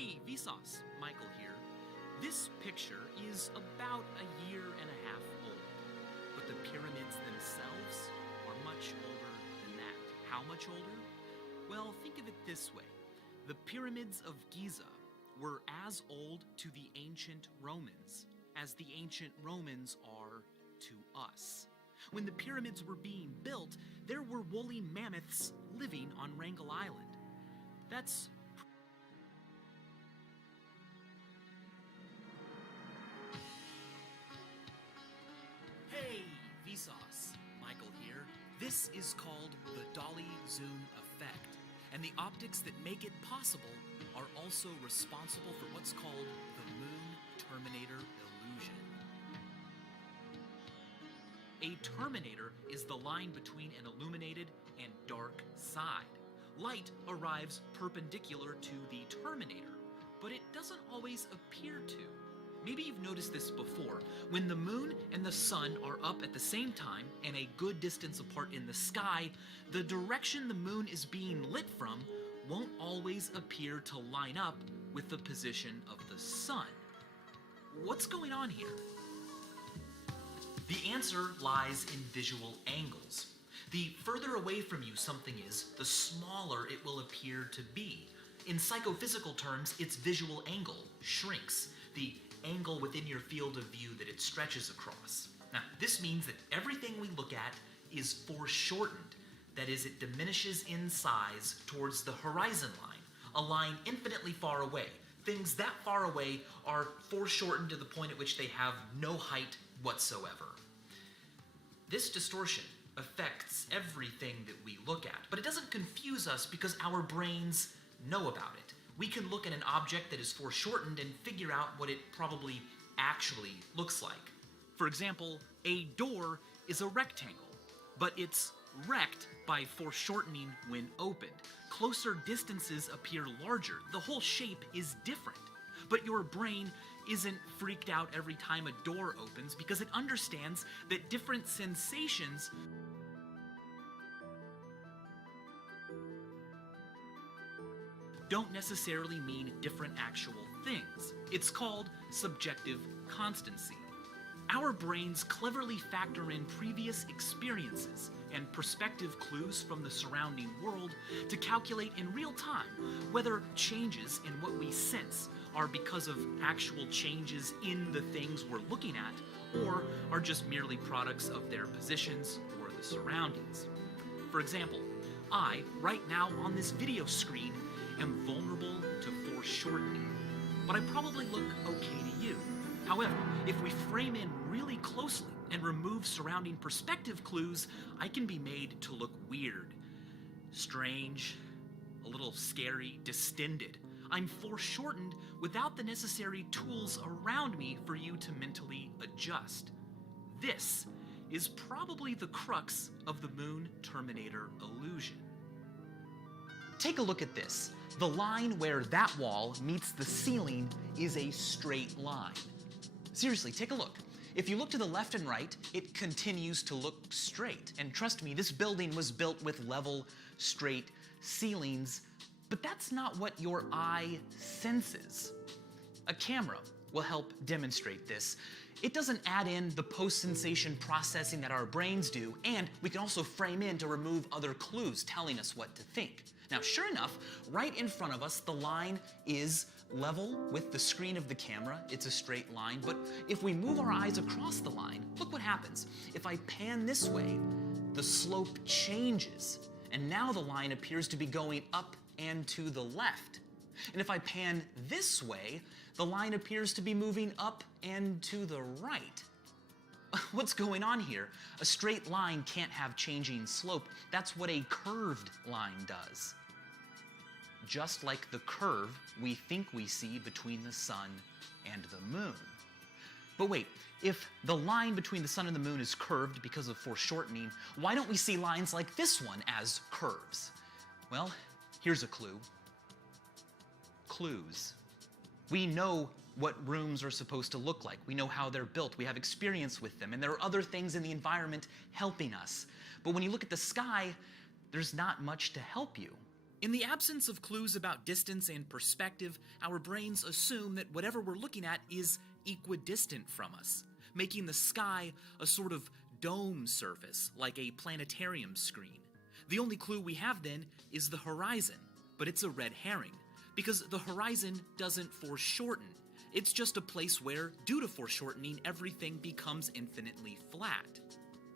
Hey, Vsauce, Michael here. This picture is about a year and a half old, but the pyramids themselves are much older than that. How much older? Well, think of it this way. The pyramids of Giza were as old to the ancient Romans as the ancient Romans are to us. When the pyramids were being built, there were woolly mammoths living on Wrangel Island. That's Hey, Vsauce, Michael here. This is called the Dolly Zoom effect, and the optics that make it possible are also responsible for what's called the Moon Terminator illusion. A terminator is the line between an illuminated and dark side. Light arrives perpendicular to the terminator, but it doesn't always appear to. Maybe you've noticed this before. When the moon and the sun are up at the same time and a good distance apart in the sky, the direction the moon is being lit from won't always appear to line up with the position of the sun. What's going on here? The answer lies in visual angles. The further away from you something is, the smaller it will appear to be. In psychophysical terms, its visual angle shrinks, the angle within your field of view that it stretches across. Now, this means that everything we look at is foreshortened. That is, it diminishes in size towards the horizon line, a line infinitely far away. Things that far away are foreshortened to the point at which they have no height whatsoever. This distortion affects everything that we look at, but it doesn't confuse us because our brains know about it. We can look at an object that is foreshortened and figure out what it probably actually looks like. For example, a door is a rectangle, but it's wrecked by foreshortening when opened. Closer distances appear larger. The whole shape is different. But your brain isn't freaked out every time a door opens because it understands that different sensations don't necessarily mean different actual things. It's called subjective constancy. Our brains cleverly factor in previous experiences and perspective clues from the surrounding world to calculate in real time whether changes in what we sense are because of actual changes in the things we're looking at, or are just merely products of their positions or the surroundings. For example, I, right now on this video screen, am vulnerable to foreshortening, but I probably look okay to you. However, if we frame in really closely and remove surrounding perspective clues, I can be made to look weird, strange, a little scary, distended. I'm foreshortened without the necessary tools around me for you to mentally adjust. This is probably the crux of the Moon Terminator illusion. Take a look at this. The line where that wall meets the ceiling is a straight line. Seriously, take a look. If you look to the left and right, it continues to look straight. And trust me, this building was built with level, straight ceilings, but that's not what your eye senses. A camera will help demonstrate this. It doesn't add in the post-sensation processing that our brains do, and we can also frame in to remove other clues telling us what to think. Now, sure enough, right in front of us, the line is level with the screen of the camera. It's a straight line, but if we move our eyes across the line, look what happens. If I pan this way, the slope changes, and now the line appears to be going up and to the left. And if I pan this way, the line appears to be moving up and to the right. What's going on here? A straight line can't have changing slope. That's what a curved line does. Just like the curve we think we see between the sun and the moon. But wait, if the line between the sun and the moon is curved because of foreshortening, why don't we see lines like this one as curves? Well, here's a clue. Clues. We know what rooms are supposed to look like. We know how they're built. We have experience with them. And there are other things in the environment helping us. But when you look at the sky, there's not much to help you. In the absence of clues about distance and perspective, our brains assume that whatever we're looking at is equidistant from us, making the sky a sort of dome surface, like a planetarium screen. The only clue we have then is the horizon, but it's a red herring, because the horizon doesn't foreshorten. It's just a place where, due to foreshortening, everything becomes infinitely flat.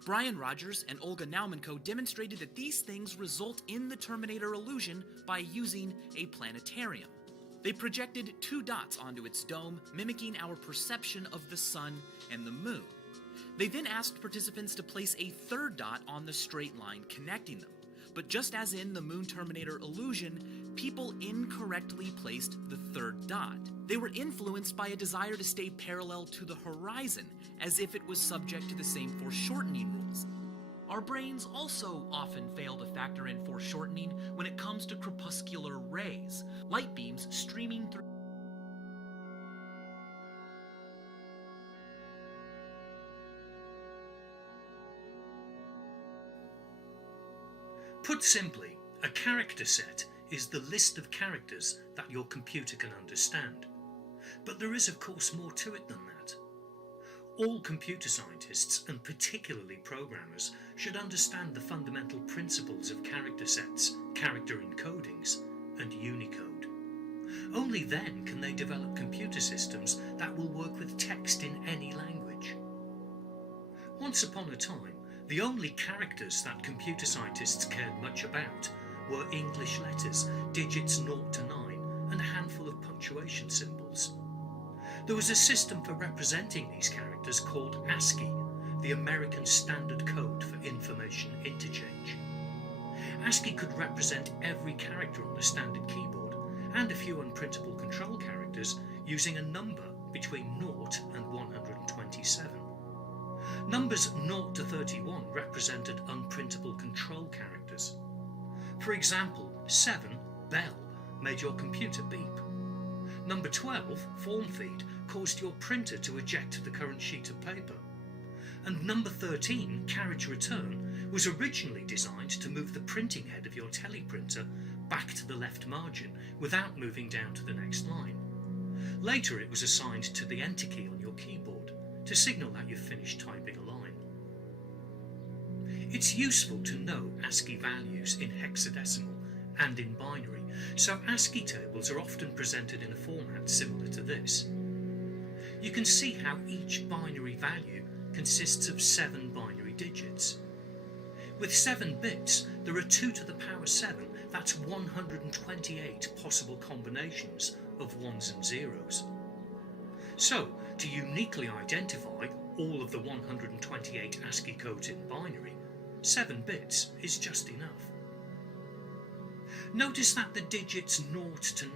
Brian Rogers and Olga Naumenko demonstrated that these things result in the Terminator illusion by using a planetarium. They projected 2 dots onto its dome, mimicking our perception of the sun and the moon. They then asked participants to place a 3rd dot on the straight line connecting them. But just as in the Moon Terminator illusion, people incorrectly placed the 3rd dot. They were influenced by a desire to stay parallel to the horizon, as if it was subject to the same foreshortening rules. Our brains also often fail to factor in foreshortening when it comes to crepuscular rays, light beams streaming through. Put simply, a character set is the list of characters that your computer can understand. But there is of course more to it than that. All computer scientists, and particularly programmers, should understand the fundamental principles of character sets, character encodings, and Unicode. Only then can they develop computer systems that will work with text in any language. Once upon a time, the only characters that computer scientists cared much about were English letters, digits 0 to 9, and a handful of punctuation symbols. There was a system for representing these characters called Ascii, the American Standard Code for Information Interchange. Ascii could represent every character on the standard keyboard, and a few unprintable control characters using a number between 0 and 127. Numbers 0 to 31 represented unprintable control characters. For example, 7, bell, made your computer beep. Number 12, form feed, caused your printer to eject the current sheet of paper. And number 13, carriage return, was originally designed to move the printing head of your teleprinter back to the left margin without moving down to the next line. Later it was assigned to the enter key on your keyboard to signal that you've finished typing a line. It's useful to know ASCII values in hexadecimal and in binary, so ASCII tables are often presented in a format similar to this. You can see how each binary value consists of 7 binary digits. With 7 bits, there are 2 to the power 7, that's 128 possible combinations of 1s and 0s. So, to uniquely identify all of the 128 ASCII codes in binary, 7 bits is just enough. Notice that the digits 0 to 9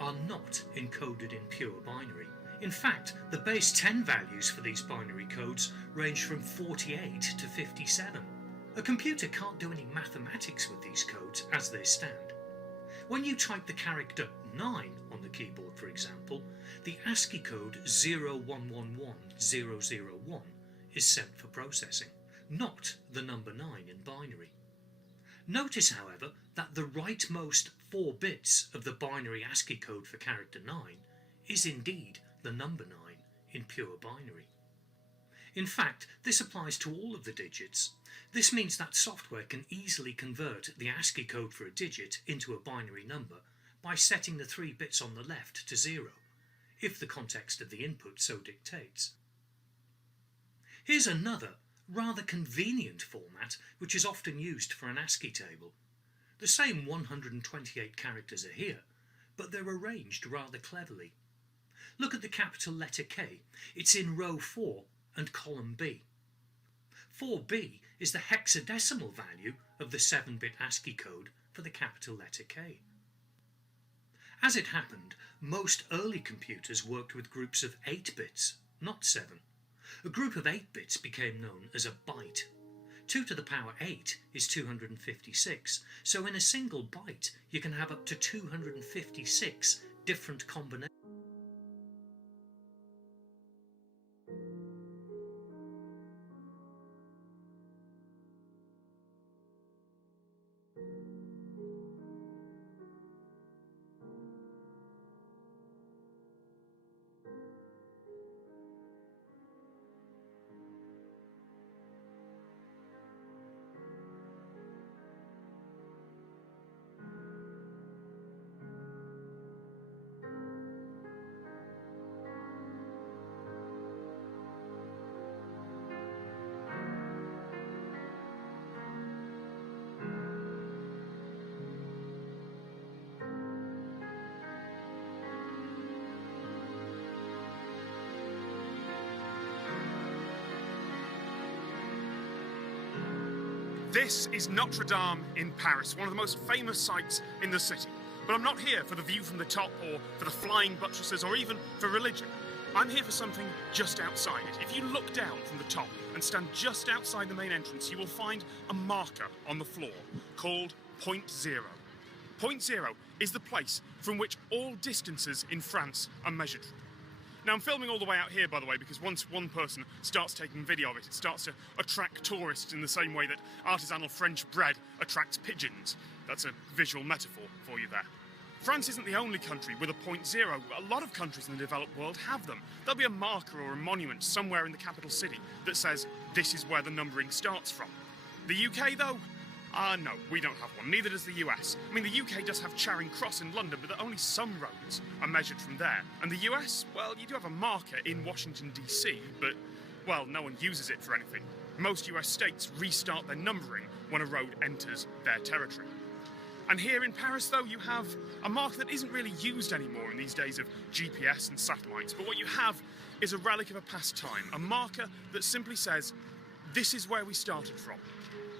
are not encoded in pure binary. In fact, the base 10 values for these binary codes range from 48 to 57. A computer can't do any mathematics with these codes as they stand. When you type the character 9 on the keyboard, for example, the ASCII code 0111001 is sent for processing, not the number 9 in binary. Notice, however, that the rightmost 4 bits of the binary ASCII code for character 9 is indeed the number 9 in pure binary. In fact, this applies to all of the digits. This means that software can easily convert the ASCII code for a digit into a binary number by setting the 3 bits on the left to 0, if the context of the input so dictates. Here's another, rather convenient format which is often used for an ASCII table. The same 128 characters are here, but they're arranged rather cleverly. Look at the capital letter K. It's in row 4 and column B. 4B is the hexadecimal value of the 7-bit ASCII code for the capital letter K. As it happened, most early computers worked with groups of 8 bits, not 7. A group of 8 bits became known as a byte. 2 to the power 8 is 256, so in a single byte you can have up to 256 different combinations. This is Notre Dame in Paris, one of the most famous sights in the city. But I'm not here for the view from the top, or for the flying buttresses, or even for religion. I'm here for something just outside it. If you look down from the top and stand just outside the main entrance, you will find a marker on the floor called Point Zero. Point Zero is the place from which all distances in France are measured from. Now, I'm filming all the way out here, by the way, because once one person starts taking video of it, it starts to attract tourists in the same way that artisanal French bread attracts pigeons. That's a visual metaphor for you there. France isn't the only country with a point zero. A lot of countries in the developed world have them. There'll be a marker or a monument somewhere in the capital city that says this is where the numbering starts from. The UK, though? No, we don't have one. Neither does the US. I mean, the UK does have Charing Cross in London, but only some roads are measured from there. And the US, well, you do have a marker in Washington, D.C., but, well, no one uses it for anything. Most US states restart their numbering when a road enters their territory. And here in Paris, though, you have a marker that isn't really used anymore in these days of GPS and satellites. But what you have is a relic of a past time, a marker that simply says, this is where we started from.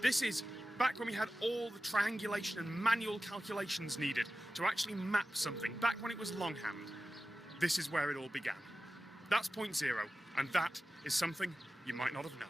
This is back when we had all the triangulation and manual calculations needed to actually map something, back when it was longhand. This is where it all began. That's point zero, and that is something you might not have known.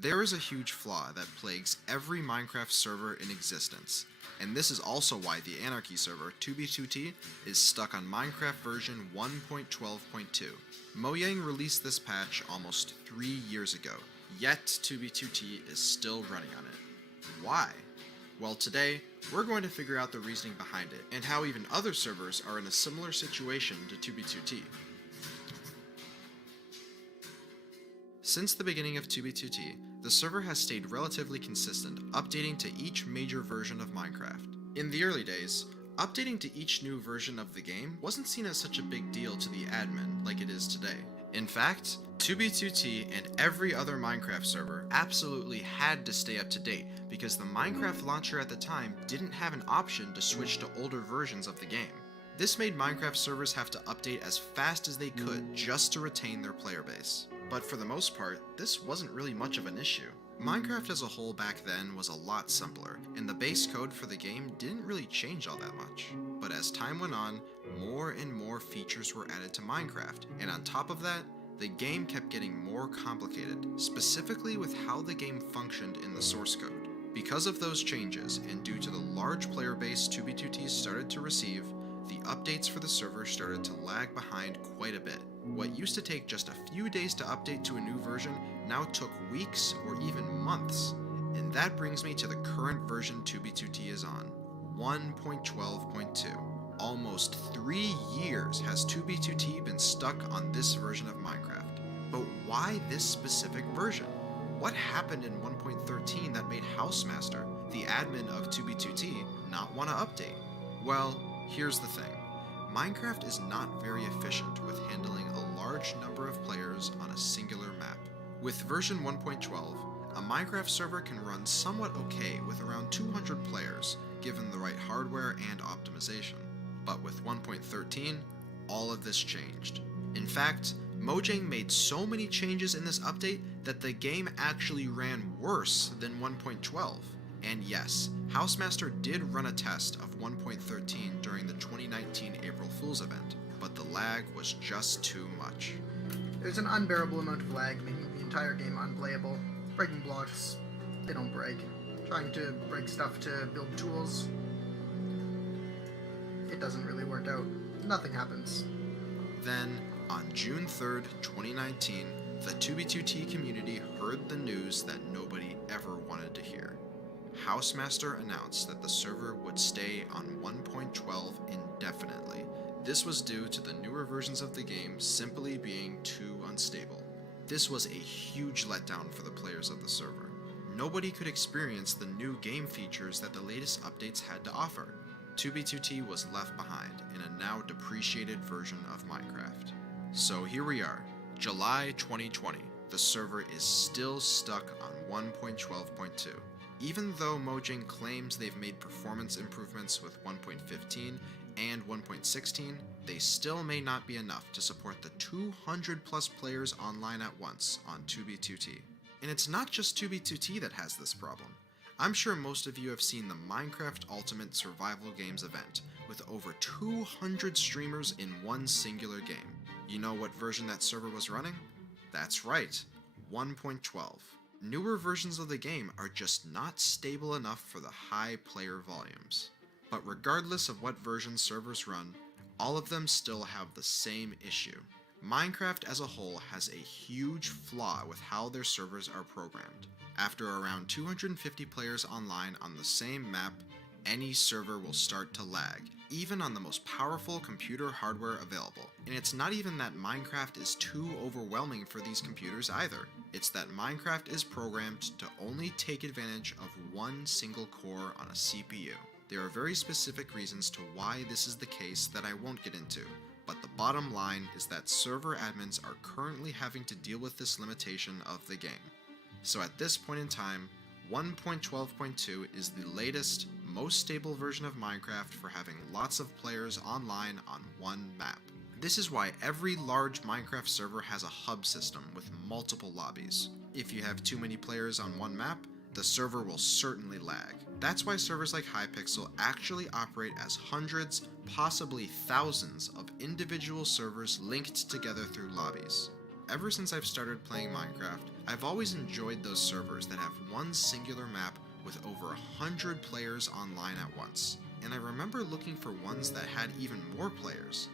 There is a huge flaw that plagues every Minecraft server in existence, and this is also why the Anarchy server 2b2t is stuck on Minecraft version 1.12.2. Mojang released this patch almost 3 years ago, yet 2b2t is still running on it. Why? Well, today, we're going to figure out the reasoning behind it, and how even other servers are in a similar situation to 2b2t. Since the beginning of 2b2t, the server has stayed relatively consistent, updating to each major version of Minecraft. In the early days, updating to each new version of the game wasn't seen as such a big deal to the admin like it is today. In fact, 2b2t and every other Minecraft server absolutely had to stay up to date because the Minecraft launcher at the time didn't have an option to switch to older versions of the game. This made Minecraft servers have to update as fast as they could just to retain their player base. But for the most part, this wasn't really much of an issue. Minecraft as a whole back then was a lot simpler, and the base code for the game didn't really change all that much. But as time went on, more and more features were added to Minecraft, and on top of that, the game kept getting more complicated, specifically with how the game functioned in the source code. Because of those changes, and due to the large player base 2b2t started to receive, the updates for the server started to lag behind quite a bit. What used to take just a few days to update to a new version now took weeks or even months. And that brings me to the current version 2b2t is on, 1.12.2. Almost 3 years has 2b2t been stuck on this version of Minecraft. But why this specific version? What happened in 1.13 that made Housemaster, the admin of 2b2t, not want to update? Well, here's the thing. Minecraft is not very efficient with handling a large number of players on a singular map. With version 1.12, a Minecraft server can run somewhat okay with around 200 players, given the right hardware and optimization. But with 1.13, all of this changed. In fact, Mojang made so many changes in this update that the game actually ran worse than 1.12. And yes, Housemaster did run a test of 1.13 during the 2019 April Fool's event, but the lag was just too much. There's an unbearable amount of lag, making the entire game unplayable. Breaking blocks, they don't break. Trying to break stuff to build tools, it doesn't really work out. Nothing happens. Then, on June 3rd, 2019, the 2b2t community heard the news that nobody ever wanted to hear. Housemaster announced that the server would stay on 1.12 indefinitely. This was due to the newer versions of the game simply being too unstable. This was a huge letdown for the players of the server. Nobody could experience the new game features that the latest updates had to offer. 2B2T was left behind in a now depreciated version of Minecraft. So here we are, July 2020. The server is still stuck on 1.12.2. Even though Mojang claims they've made performance improvements with 1.15 and 1.16, they still may not be enough to support the 200 plus players online at once on 2B2T. And it's not just 2B2T that has this problem. I'm sure most of you have seen the Minecraft Ultimate Survival Games event, with over 200 streamers in one singular game. You know what version that server was running? That's right, 1.12. Newer versions of the game are just not stable enough for the high player volumes. But regardless of what version servers run, all of them still have the same issue. Minecraft as a whole has a huge flaw with how their servers are programmed. After around 250 players online on the same map, any server will start to lag, even on the most powerful computer hardware available. And it's not even that Minecraft is too overwhelming for these computers either. It's that Minecraft is programmed to only take advantage of one single core on a CPU. There are very specific reasons to why this is the case that I won't get into, but the bottom line is that server admins are currently having to deal with this limitation of the game. So at this point in time, 1.12.2 is the latest, most stable version of Minecraft for having lots of players online on one map. This is why every large Minecraft server has a hub system with multiple lobbies. If you have too many players on one map, the server will certainly lag. That's why servers like Hypixel actually operate as hundreds, possibly thousands of individual servers linked together through lobbies. Ever since I've started playing Minecraft, I've always enjoyed those servers that have one singular map with over 100 players online at once. And I remember looking for ones that had even more players,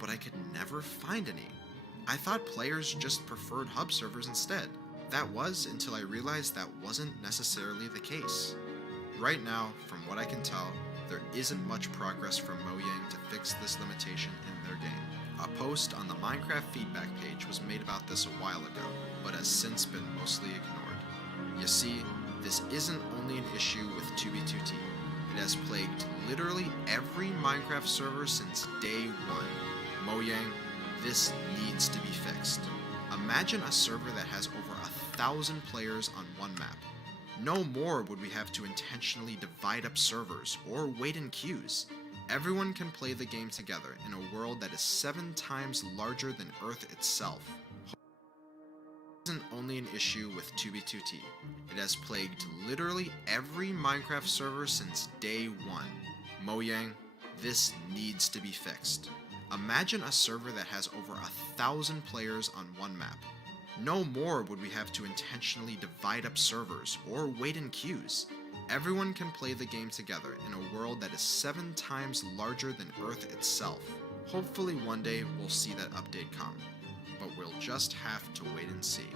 but I could never find any. I thought players just preferred hub servers instead. That was until I realized that wasn't necessarily the case. Right now, from what I can tell, there isn't much progress from Mojang to fix this limitation in their game. A post on the Minecraft feedback page was made about this a while ago, but has since been mostly ignored. You see, this isn't only an issue with 2B2T. It has plagued literally every Minecraft server since day one. Mojang, this needs to be fixed. Imagine a server that has over 1,000 players on one map. No more would we have to intentionally divide up servers or wait in queues. Everyone can play the game together in a world that is 7 times larger than Earth itself. This isn't only an issue with 2B2T. It has plagued literally every Minecraft server since day one. Mojang, this needs to be fixed. Imagine a server that has over 1,000 players on one map. No more would we have to intentionally divide up servers or wait in queues. Everyone can play the game together in a world that is 7 times larger than Earth itself. Hopefully one day we'll see that update come, but we'll just have to wait and see.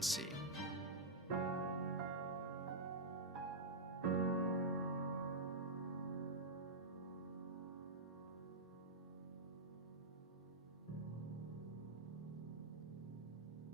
See.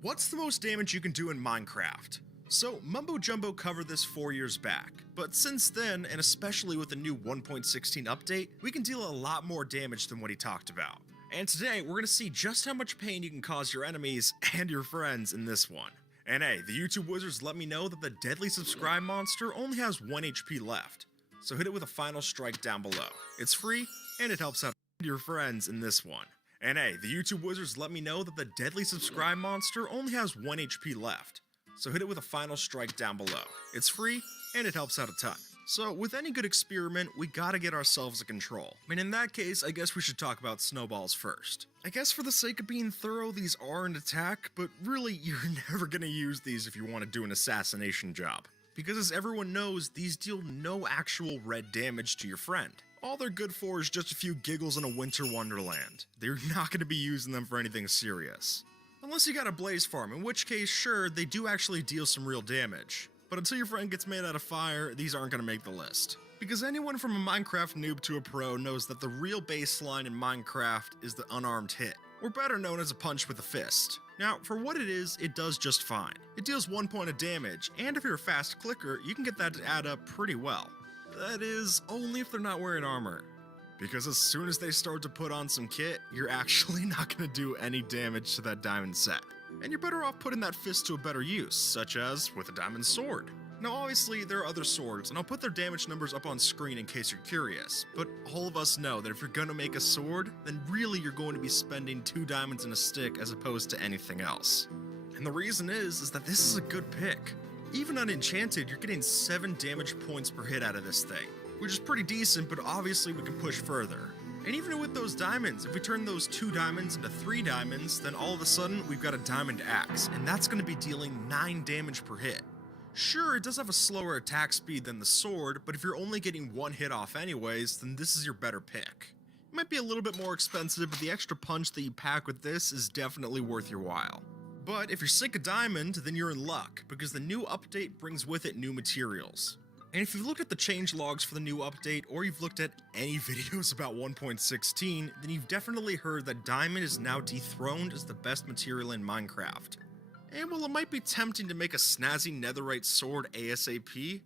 What's the most damage you can do in Minecraft? So, Mumbo Jumbo covered this 4 years back, but since then, and especially with the new 1.16 update, we can deal a lot more damage than what he talked about. And today, we're gonna see just how much pain you can cause your enemies and your friends in this one. And hey, the YouTube wizards let me know that the deadly subscribe monster only has 1 HP left, so hit it with a final strike down below. It's free, and it helps out your friends in this one. And hey, the YouTube wizards let me know that the deadly subscribe monster only has 1 HP left, so hit it with a final strike down below. It's free, and it helps out a ton. So with any good experiment, we gotta get ourselves a control. And in that case, I guess we should talk about Snowballs first. I guess for the sake of being thorough, these are an attack, but really, you're never gonna use these if you want to do an assassination job. because as everyone knows, these deal no actual red damage to your friend. All they're good for is just a few giggles in a winter wonderland. They're not going to be using them for anything serious. Unless you got a blaze farm, in which case, sure, they do actually deal some real damage. But until your friend gets made out of fire, these aren't going to make the list. Because anyone from a Minecraft noob to a pro knows that the real baseline in Minecraft is the unarmed hit, or better known as a punch with a fist. Now, for what it is, it does just fine. It deals 1 point of damage, and if you're a fast clicker, you can get that to add up pretty well. That is, only if they're not wearing armor. Because as soon as they start to put on some kit, you're actually not going to do any damage to that diamond set. And you're better off putting that fist to a better use, such as with a diamond sword. Now obviously there are other swords, and I'll put their damage numbers up on screen in case you're curious, but all of us know that if you're gonna make a sword, then really you're going to be spending 2 diamonds and a stick as opposed to anything else. And the reason is that this is a good pick. Even unenchanted, you're getting 7 damage points per hit out of this thing, which is pretty decent, but obviously we can push further. And even with those diamonds, if we turn those 2 diamonds into 3 diamonds, then all of a sudden we've got a diamond axe, and that's going to be dealing 9 damage per hit. Sure, it does have a slower attack speed than the sword, but if you're only getting 1 hit off anyways, then this is your better pick. It might be a little bit more expensive, but the extra punch that you pack with this is definitely worth your while. But if you're sick of diamond, then you're in luck, because the new update brings with it new materials. And if you've looked at the change logs for the new update, or you've looked at any videos about 1.16, then you've definitely heard that diamond is now dethroned as the best material in Minecraft. And while it might be tempting to make a snazzy netherite sword ASAP,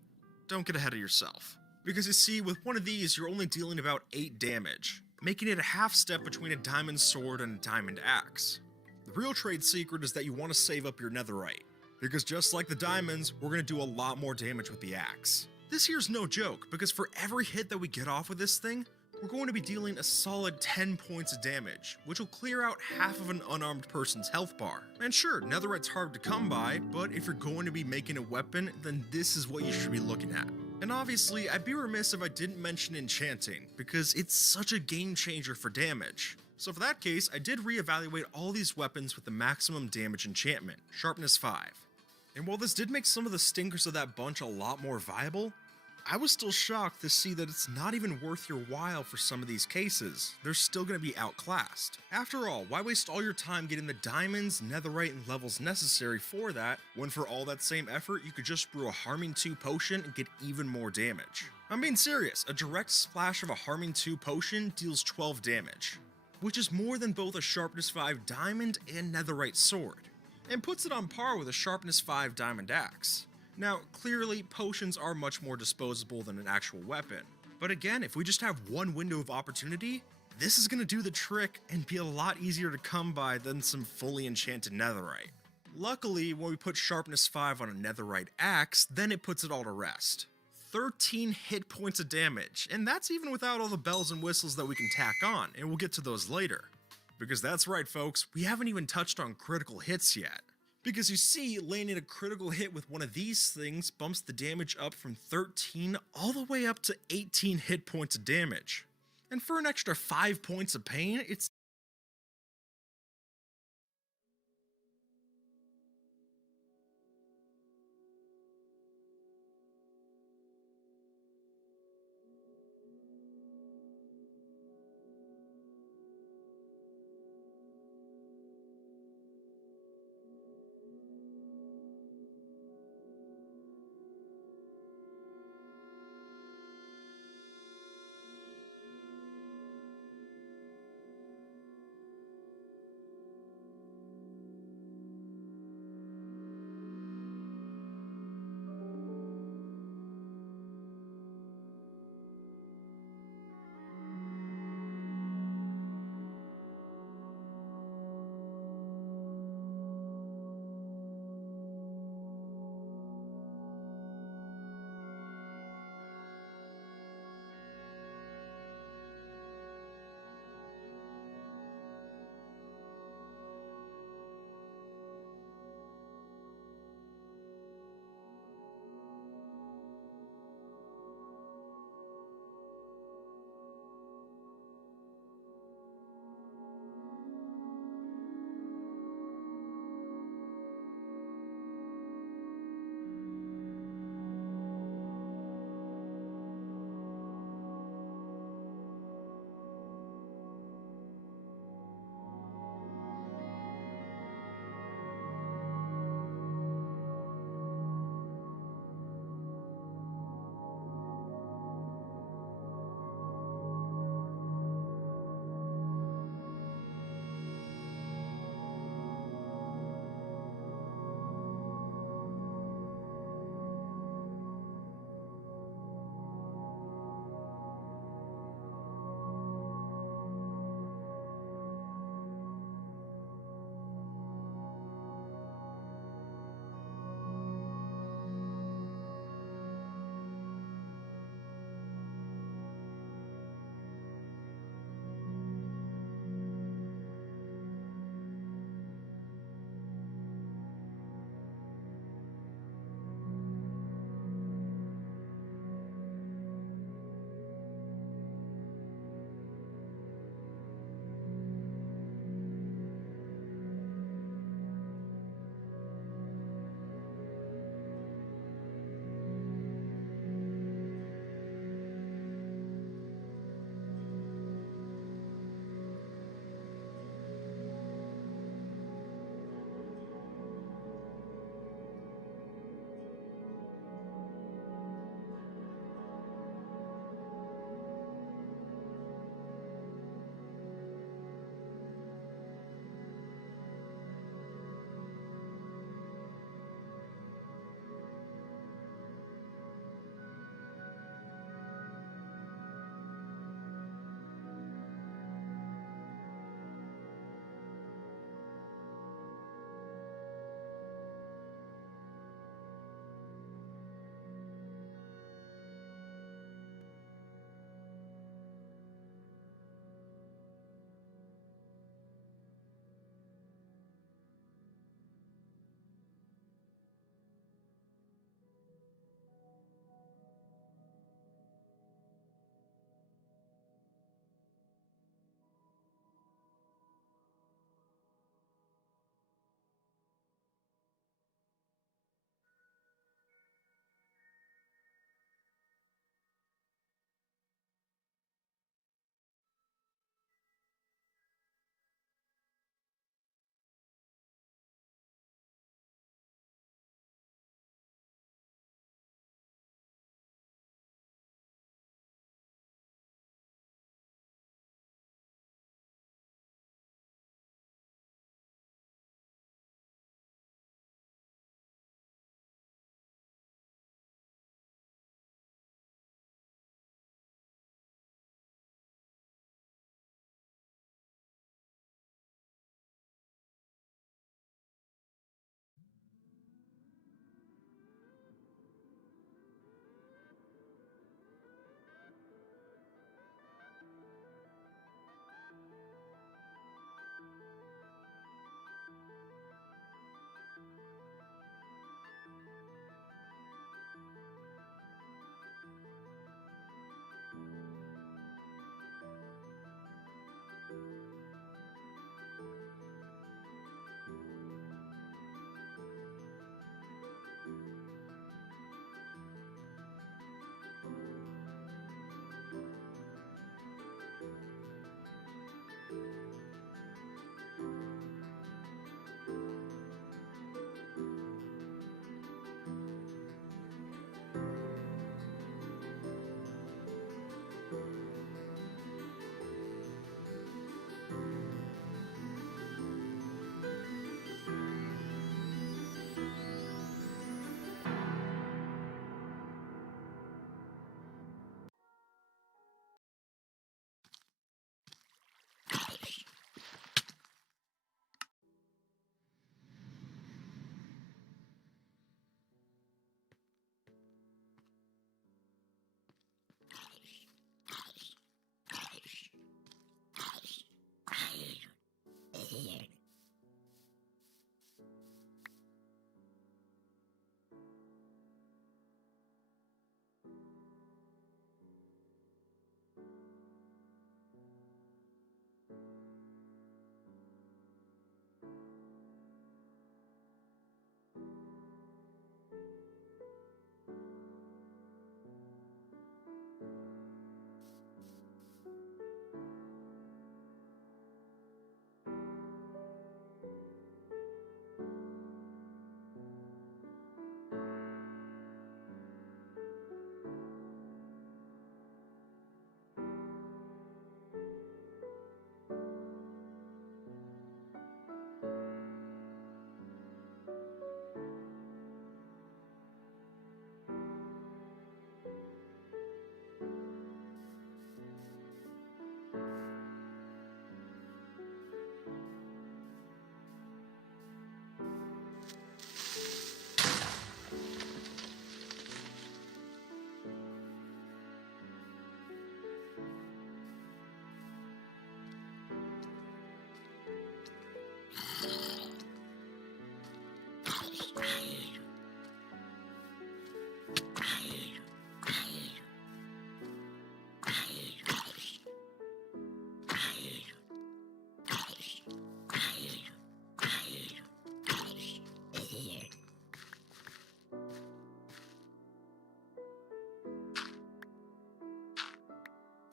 don't get ahead of yourself. Because you see, with one of these, you're only dealing about 8 damage, making it a half step between a diamond sword and a diamond axe. The real trade secret is that you want to save up your netherite, because just like the diamonds, we're going to do a lot more damage with the axe. This here's no joke, because for every hit that we get off with this thing, we're going to be dealing a solid 10 points of damage, which will clear out half of an unarmed person's health bar. And sure, netherite's hard to come by, but if you're going to be making a weapon, then this is what you should be looking at. And obviously, I'd be remiss if I didn't mention enchanting, because it's such a game changer for damage. So for that case, I did reevaluate all these weapons with the maximum damage enchantment, sharpness 5. And while this did make some of the stinkers of that bunch a lot more viable, I was still shocked to see that it's not even worth your while for some of these cases. They're still going to be outclassed. After all, why waste all your time getting the diamonds, netherite, and levels necessary for that, when for all that same effort you could just brew a harming 2 potion and get even more damage? I'm being serious, a direct splash of a harming 2 potion deals 12 damage, which is more than both a sharpness 5 diamond and netherite sword, and puts it on par with a sharpness 5 diamond axe. Now, clearly, potions are much more disposable than an actual weapon, but again, if we just have one window of opportunity, this is going to do the trick and be a lot easier to come by than some fully enchanted netherite. Luckily, when we put sharpness 5 on a netherite axe, then it puts it all to rest. 13 hit points of damage, and that's even without all the bells and whistles that we can tack on, and we'll get to those later. Because that's right folks, we haven't even touched on critical hits yet. Because you see, landing a critical hit with one of these things bumps the damage up from 13 all the way up to 18 hit points of damage. And for an extra 5 points of pain, it's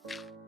Bye.